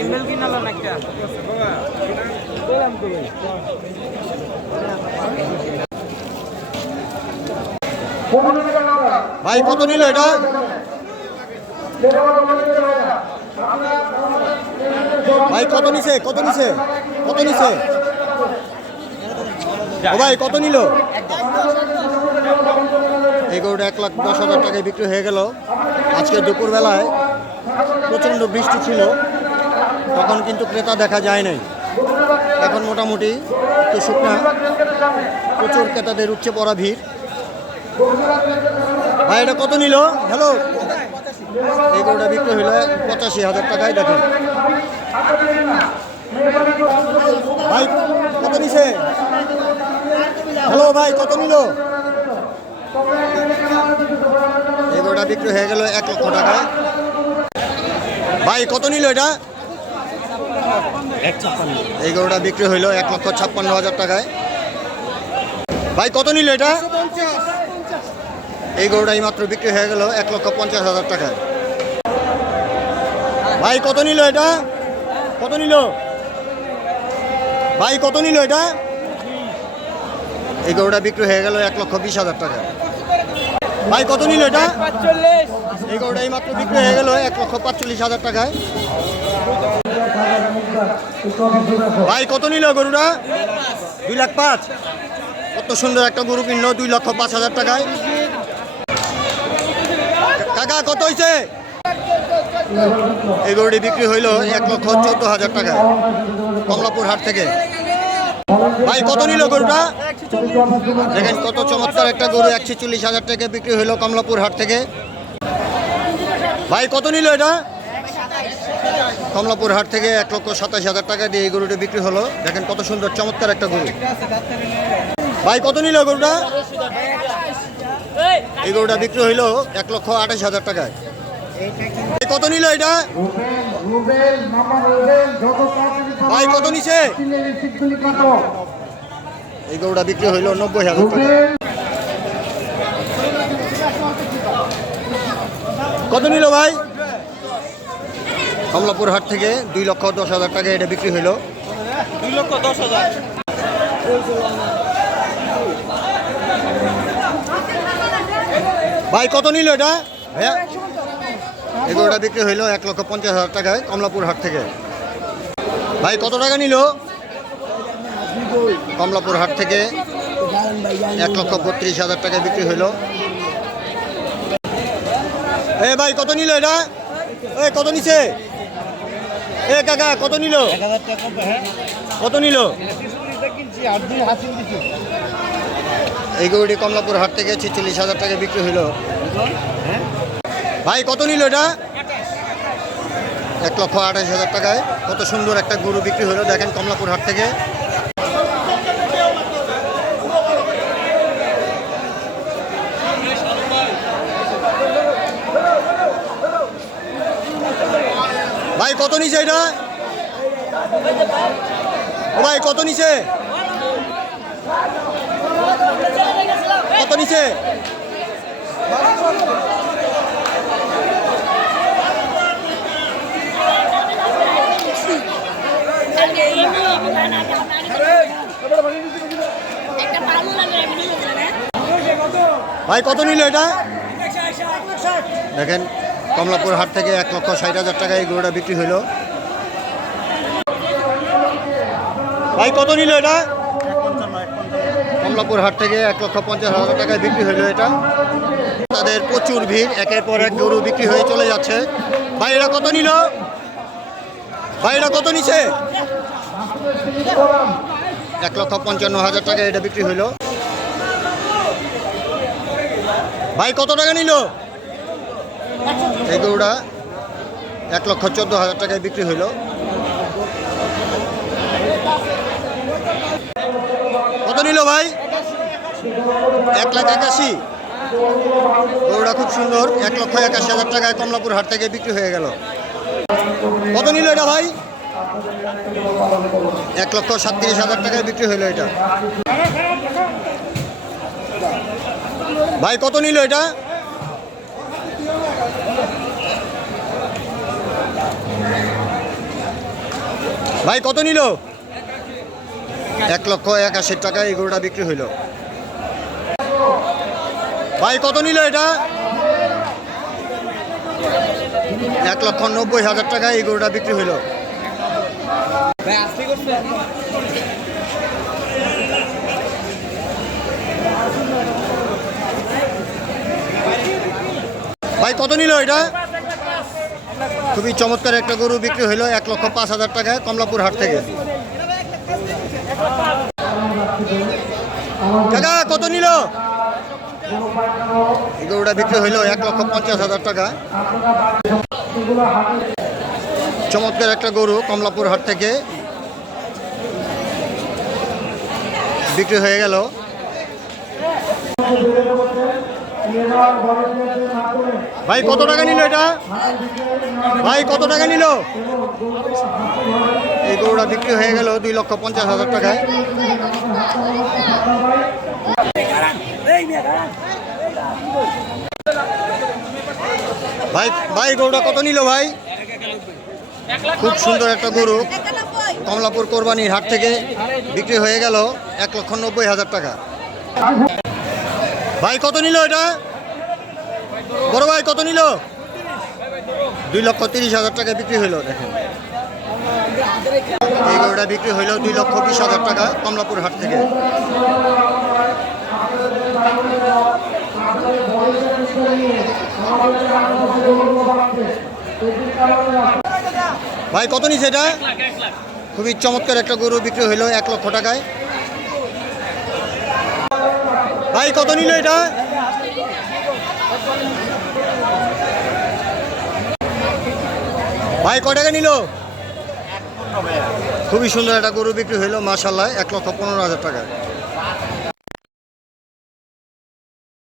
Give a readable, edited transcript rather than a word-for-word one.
Email কিনালো না একটা ভাই কত নিল এটা? ভাই কত নিছে? কত নিছে? কত নিছে? ও ভাই কত নিল? এই গরুটা 1,10,000 টাকায় বিক্রি হয়ে গেল। আজকে দুপুরবেলায় প্রচণ্ড বৃষ্টি ছিল, তখন কিন্তু ক্রেতা দেখা যায় নাই। এখন মোটামুটি একটু শুকনা, প্রচুর ক্রেতাদের উপচে পড়া ভিড়। ভাই এটা কত নিল? হ্যালো, এই গরুটা বিক্রি হইল 85,000 টাকায়। দেখেন ভাই কত নিছে? হ্যালো ভাই কত নিল? এই গরুটা বিক্রি হয়ে গেল 1 লক্ষ টাকায়। ভাই কত নিল এটা? এই গরুটা বিক্রি হইল 1,56,000 টাকায়। ভাই কত নিল এটা? এই গরুটা মাত্র বিক্রি হয়ে গেল 1,50,000 টাকায়। ভাই কত নিল এটা? কত নিল? ভাই কত নিল এটা? এই গরুটা বিক্রি হয়ে গেল 1,20,000 টাকায়। ভাই কত নিল এটা? এই গরুটা মাত্র বিক্রি হয়ে গেল 1,45,000 টাকায়। ভাই কত নিল গরুটা? 2,05,000। কত সুন্দর একটা গরু কিনলো 2,05,000 টাকায়। কাকা কত হয়েছে? এই গরুটি বিক্রি হইল 1,14,000 টাকায় কমলাপুর হাট থেকে। ভাই কত নিল গরুটা? দেখেন কত চমৎকার একটা গরু 1,46,000 টাকা বিক্রি হইল কমলাপুর হাট থেকে। ভাই কত নিল এটা? কমলাপুর হাট থেকে 1,27,000 টাকা দিয়ে এই গরুটি বিক্রি হলো। দেখেন কত সুন্দর চমৎকার একটা গরু। ভাই কত নিল গরুটা? এই গরুটা বিক্রি হইল 1,28,000 টাকায়। কত নিল এটা? ভাই কত নিছে? এই গরুটা বিক্রি হইল 90,000 টাকা। কত নিল ভাই? কমলাপুর হাট থেকে 2,10,000 টাকা এটা বিক্রি হইল। 2,10,000। ভাই কত নিল এটা? ভাইয়া এই গরুটা বিক্রি হইল 1,50,000 টাকায় কমলাপুর হাট থেকে। ভাই কত টাকা নিল? কমলাপুর হাট থেকে 1,32,000 টাকায় বিক্রি হইল। এ ভাই কত নিল এটা? কত নিছে? কাকা কত নিল? কত নিল? এই গরুটি কমলাপুর হাট থেকে 46,000 টাকা বিক্রি হইল। ভাই কত নিল এটা? 1,28,000 টাকায় কত সুন্দর একটা গরু বিক্রি হলো। দেখেন কমলাপুর হাট থেকে। ভাই কত নিছে এটা? ও ভাই কত নিছে? কত নিছে? ভাই কত নিল এটা? দেখেন কমলাপুর হাট থেকে 1,60,000 টাকায় এই গরুটা বিক্রি হইল। ভাই কত নিল এটা? কমলাপুর হাট থেকে 1,50,000 টাকায় বিক্রি হইল এটা। তাদের প্রচুর ভিড়, একের পর এক গরু বিক্রি হয়ে চলে যাচ্ছে। ভাই এটা কত নিল? ভাই এটা কত নিছে? 1,55,000 টাকা এটা বিক্রি হইল। ভাই কত টাকা নিল? এই গরুটা 1,14,000 টাকায় বিক্রি হইল। কত নিল ভাই? 1,81,000। গরুটা খুব সুন্দর, 1,81,000 টাকায় কমলাপুর হাট থেকে বিক্রি হয়ে গেল। কত নিল এটা ভাই? 1,37,000 টাকায় বিক্রি হলো এটা। ভাই কত নিল এটা? ভাই কত নিল? 1,81,000 টাকায় এই গরুটা বিক্রি হইল। ভাই কত নিল এটা? 1,90,000 টাকায় এই গরুটা বিক্রি হইল। ভাই কত নিল এটা? খুবই চমৎকার একটা গরু বিক্রি হইল 1,05,000 টাকায় কমলাপুর হাট থেকে। কাকা কত নিল? এই গরুটা বিক্রি হইল 1,50,000 টাকা। চমৎকার একটা গরু কমলাপুর হাট থেকে বিক্রি হয়ে গেল। ভাই কত টাকা নিল এটা? ভাই কত টাকা নিল? এই গরুটা বিক্রি হয়ে গেল 2,50,000 টাকায়। ভাই ভাই গরুটা কত নিল ভাই? খুব সুন্দর একটা গরু কমলাপুর কোরবানির হাট থেকে বিক্রি হয়ে গেল 1,90,000 টাকা। ভাই কত নিল এটা? বড় ভাই কত নিল? 2,30,000 টাকা বিক্রি হইল। দেখেন এই গরুটা বিক্রি হইল 2,20,000 টাকা কমলাপুর হাট থেকে। ভাই কত নিছে এটা? খুবই চমৎকার একটা গরু বিক্রি হইল 1,00,000 টাকায়। ভাই কত নিল এটা? ভাই কত টাকা নিল? খুবই সুন্দর একটা গরু বিক্রি হইল মাশাআল্লাহ 1,15,000 টাকা।